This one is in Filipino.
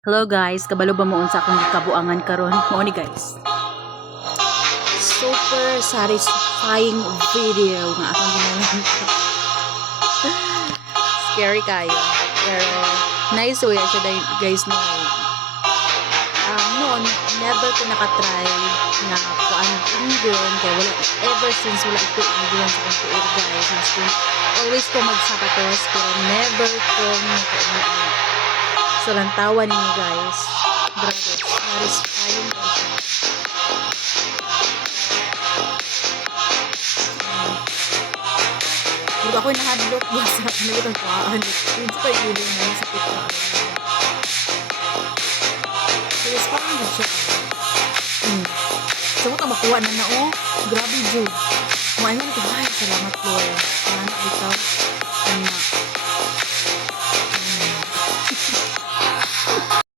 Hello guys, kabalo ba mo unsa akong kabuangan karon? Mao ni guys. Super satisfying video nga akong ginawa. Scary kayo. Pero nice way siya guys no. Noon, never ko nakatry na kuan ingon kay wala ever since wala ko ingon sa computer guys. Mas always ko magsapatos pero never ko nakaingon. So lang tawa ninyo guys. Grabe, satisfying ko siya. Diba ako nahadlok ba sa nagutang kuhaan. Hindi pa yung na sa kita. Satisfying ko siya. So ko makuha na na oh. Grabe Jude. Kumain ko ay salamat Lord. Salamat bitaw.